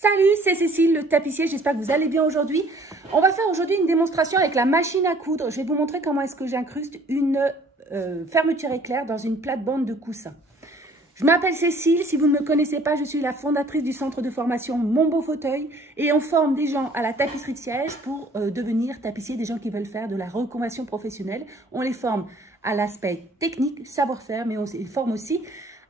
Salut, c'est Cécile, le tapissier, j'espère que vous allez bien aujourd'hui. On va faire aujourd'hui une démonstration avec la machine à coudre. Je vais vous montrer comment est-ce que j'incruste une fermeture éclair dans une plate-bande de coussin. Je m'appelle Cécile, si vous ne me connaissez pas, je suis la fondatrice du centre de formation Mon Beau Fauteuil et on forme des gens à la tapisserie de siège pour devenir tapissier, des gens qui veulent faire de la reconversion professionnelle. On les forme à l'aspect technique, savoir-faire, mais on les forme aussi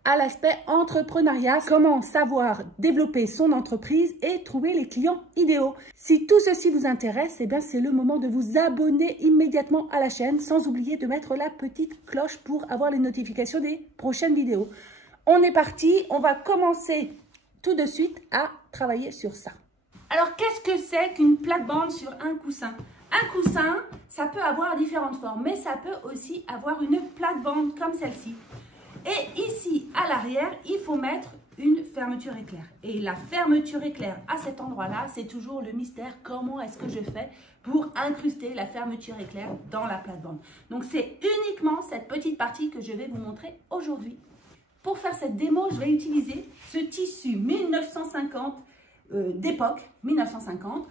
à l'aspect entrepreneuriat, comment savoir développer son entreprise et trouver les clients idéaux. Si tout ceci vous intéresse, eh bien c'est le moment de vous abonner immédiatement à la chaîne, sans oublier de mettre la petite cloche pour avoir les notifications des prochaines vidéos. On est parti, on va commencer tout de suite à travailler sur ça. Alors qu'est-ce que c'est qu'une plate-bande sur un coussin? Un coussin, ça peut avoir différentes formes, mais ça peut aussi avoir une plate-bande comme celle-ci. Et ici, à l'arrière, il faut mettre une fermeture éclair. Et la fermeture éclair, à cet endroit-là, c'est toujours le mystère. Comment est-ce que je fais pour incruster la fermeture éclair dans la plate-bande? Donc, c'est uniquement cette petite partie que je vais vous montrer aujourd'hui. Pour faire cette démo, je vais utiliser ce tissu 1950 d'époque, 1950,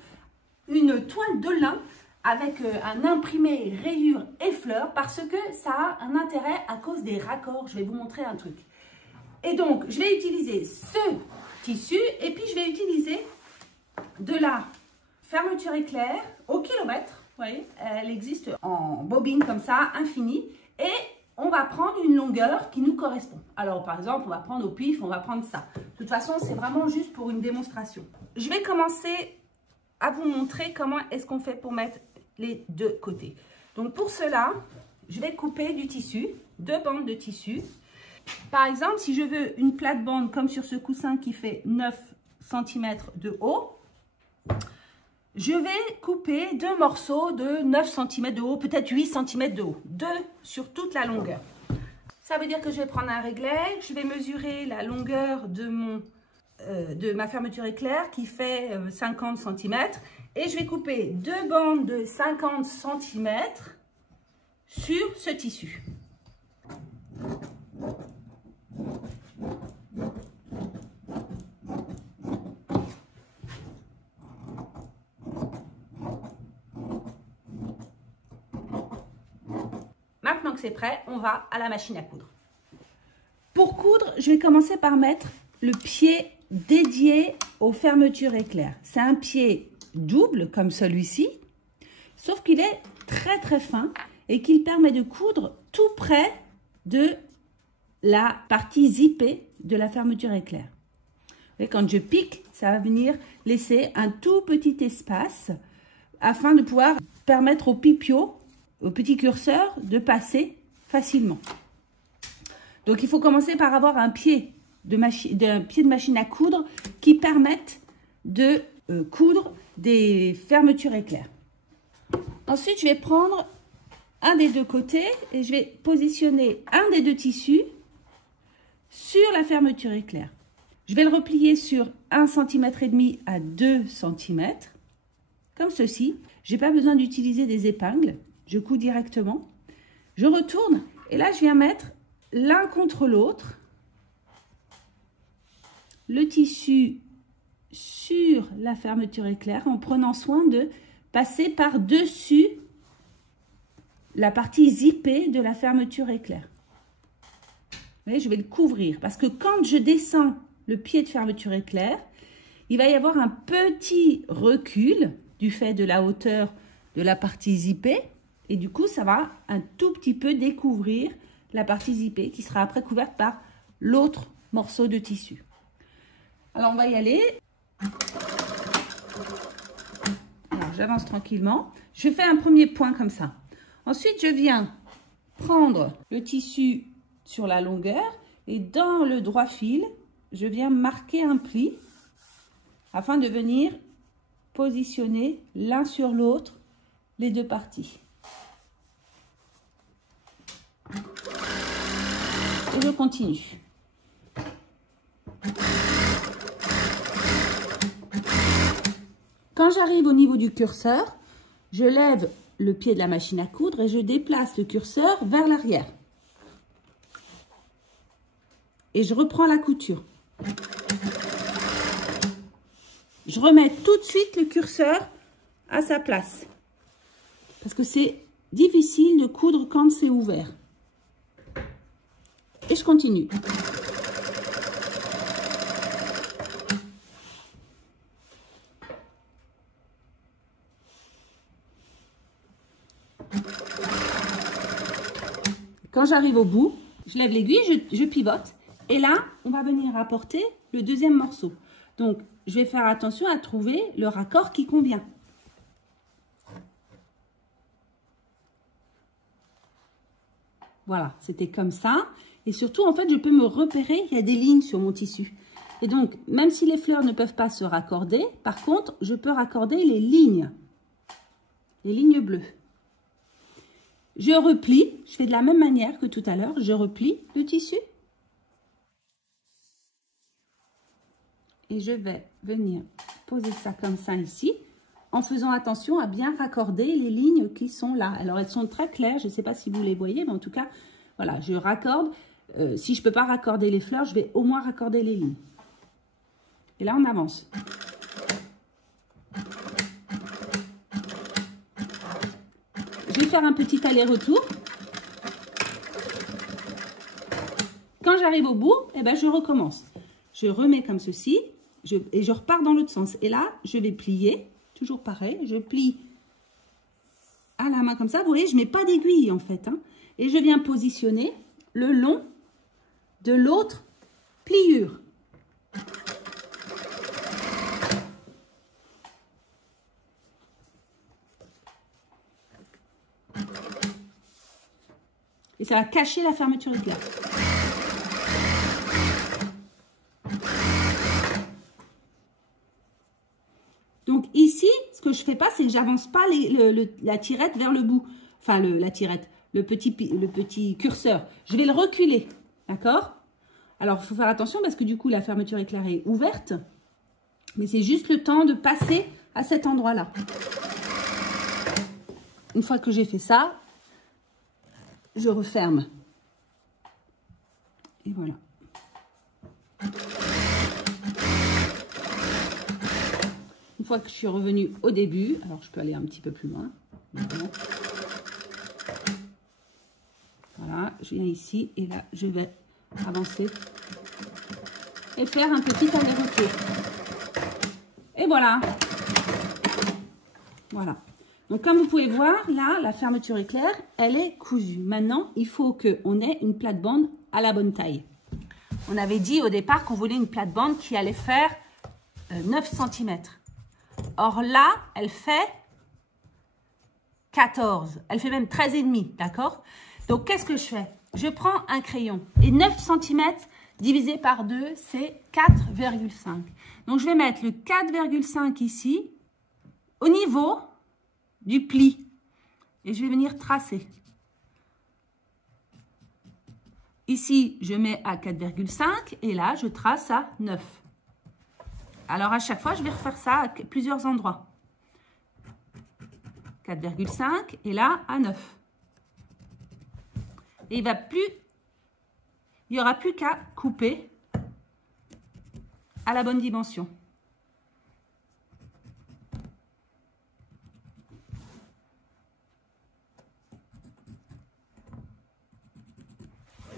une toile de lin avec un imprimé rayures et fleurs parce que ça a un intérêt à cause des raccords. Je vais vous montrer un truc. Et donc, je vais utiliser ce tissu et puis je vais utiliser de la fermeture éclair au kilomètre. Vous voyez, elle existe en bobine comme ça, infinie. Et on va prendre une longueur qui nous correspond. Alors, par exemple, on va prendre au pif, on va prendre ça. De toute façon, c'est vraiment juste pour une démonstration. Je vais commencer à vous montrer comment est-ce qu'on fait pour mettre les deux côtés. Donc pour cela, je vais couper du tissu, deux bandes de tissu. Par exemple, si je veux une plate-bande comme sur ce coussin qui fait 9 cm de haut, je vais couper deux morceaux de 9 cm de haut, peut-être 8 cm de haut, deux sur toute la longueur. Ça veut dire que je vais prendre un réglage, je vais mesurer la longueur de ma fermeture éclair qui fait 50 cm et je vais couper deux bandes de 50 cm sur ce tissu. Maintenant que c'est prêt, on va à la machine à coudre. Pour coudre, je vais commencer par mettre le pied dédié aux fermetures éclair. C'est un pied double comme celui-ci, sauf qu'il est très très fin et qu'il permet de coudre tout près de la partie zippée de la fermeture éclair. Et quand je pique, ça va venir laisser un tout petit espace afin de pouvoir permettre au pipio, au petit curseur, de passer facilement. Donc il faut commencer par avoir un pied de machine à coudre qui permettent de coudre des fermetures éclair. Ensuite, je vais prendre un des deux côtés et je vais positionner un des deux tissus sur la fermeture éclair. Je vais le replier sur 1,5 cm à 2 cm, comme ceci. Je n'ai pas besoin d'utiliser des épingles, je couds directement. Je retourne et là, je viens mettre l'un contre l'autre le tissu sur la fermeture éclair en prenant soin de passer par-dessus la partie zippée de la fermeture éclair. Vous voyez, je vais le couvrir parce que quand je descends le pied de fermeture éclair, il va y avoir un petit recul du fait de la hauteur de la partie zippée et du coup, ça va un tout petit peu découvrir la partie zippée qui sera après couverte par l'autre morceau de tissu. Alors, on va y aller. Alors, j'avance tranquillement. Je fais un premier point comme ça. Ensuite, je viens prendre le tissu sur la longueur et dans le droit fil, je viens marquer un pli afin de venir positionner l'un sur l'autre les deux parties. Et je continue. Quand j'arrive au niveau du curseur, je lève le pied de la machine à coudre et je déplace le curseur vers l'arrière. Et je reprends la couture. je remets tout de suite le curseur à sa place. Parce que c'est difficile de coudre quand c'est ouvert. Et je continue. Quand j'arrive au bout, je lève l'aiguille, je pivote. Et là, on va venir apporter le deuxième morceau. Donc, je vais faire attention à trouver le raccord qui convient. Voilà, c'était comme ça. Et surtout, en fait, je peux me repérer, il y a des lignes sur mon tissu. Et donc, même si les fleurs ne peuvent pas se raccorder, par contre, je peux raccorder les lignes bleues. Je replie, je fais de la même manière que tout à l'heure, je replie le tissu. Et je vais venir poser ça comme ça ici, en faisant attention à bien raccorder les lignes qui sont là. Alors, elles sont très claires, je ne sais pas si vous les voyez, mais en tout cas, voilà, je raccorde. Si je ne peux pas raccorder les fleurs, je vais au moins raccorder les lignes. Et là, on avance. Je vais faire un petit aller-retour. Quand j'arrive au bout, eh ben, je recommence. Je remets comme ceci et je repars dans l'autre sens. Et là, je vais plier, toujours pareil. Je plie à la main comme ça. Vous voyez, je ne mets pas d'aiguille en fait. Hein, et je viens positionner le long de l'autre pliure. Et ça va cacher la fermeture éclair. Donc ici, ce que je ne fais pas, c'est que j'avance pas la tirette vers le bout. Enfin, la tirette, le petit curseur. Je vais le reculer, d'accord? Alors, il faut faire attention parce que du coup, la fermeture éclair est ouverte. Mais c'est juste le temps de passer à cet endroit-là. Une fois que j'ai fait ça, je referme. Et voilà. Une fois que je suis revenue au début, alors je peux aller un petit peu plus loin. Voilà, je viens ici et là, je vais avancer et faire un petit aller-retour. Et voilà. Voilà. Donc, comme vous pouvez voir, là, la fermeture éclair, elle est cousue. Maintenant, il faut qu'on ait une plate-bande à la bonne taille. On avait dit au départ qu'on voulait une plate-bande qui allait faire 9 cm. Or là, elle fait 14. Elle fait même 13,5, d'accord? Donc, qu'est-ce que je fais? Je prends un crayon. Et 9 cm divisé par 2, c'est 4,5. Donc, je vais mettre le 4,5 ici, au niveau du pli. Et je vais venir tracer. Ici, je mets à 4,5 et là, je trace à 9. Alors, à chaque fois, je vais refaire ça à plusieurs endroits. 4,5 et là, à 9. Et il n'y aura plus qu'à couper à la bonne dimension.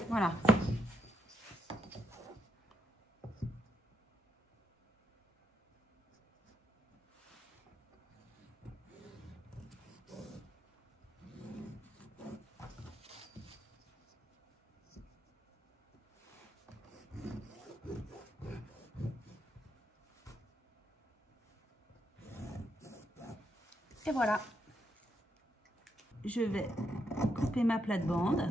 Voilà. Et voilà. Je vais couper ma plate-bande.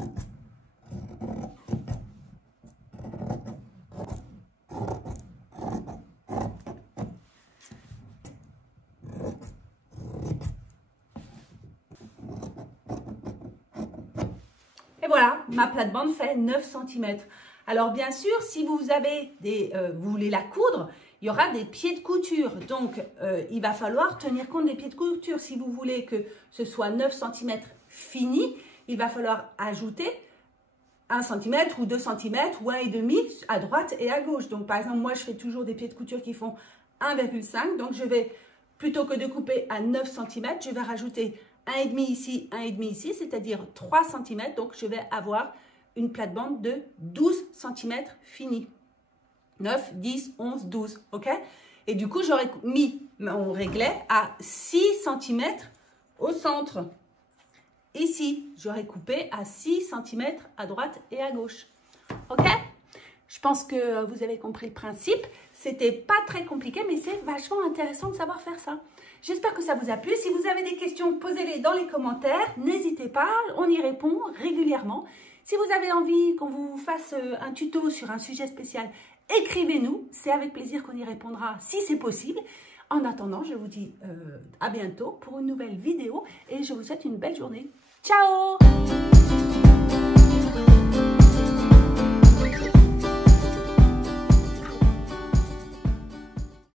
Voilà, ma plate-bande fait 9 cm. Alors, bien sûr, si vous avez vous voulez la coudre, il y aura des pieds de couture. Donc, il va falloir tenir compte des pieds de couture. Si vous voulez que ce soit 9 cm fini, il va falloir ajouter 1 cm ou 2 cm ou 1,5 à droite et à gauche. Donc, par exemple, moi, je fais toujours des pieds de couture qui font 1,5. Donc, je vais, plutôt que de couper à 9 cm, je vais rajouter 1,5 ici, 1,5 ici, c'est-à-dire 3 cm. Donc, je vais avoir une plate-bande de 12 cm finie. 9, 10, 11, 12, ok? Et du coup, j'aurais mis mon réglet à 6 cm au centre. Ici, j'aurais coupé à 6 cm à droite et à gauche. Ok? Je pense que vous avez compris le principe. C'était pas très compliqué, mais c'est vachement intéressant de savoir faire ça. J'espère que ça vous a plu. Si vous avez des questions, posez-les dans les commentaires. N'hésitez pas, on y répond régulièrement. Si vous avez envie qu'on vous fasse un tuto sur un sujet spécial, écrivez-nous. C'est avec plaisir qu'on y répondra si c'est possible. En attendant, je vous dis à bientôt pour une nouvelle vidéo et je vous souhaite une belle journée. Ciao!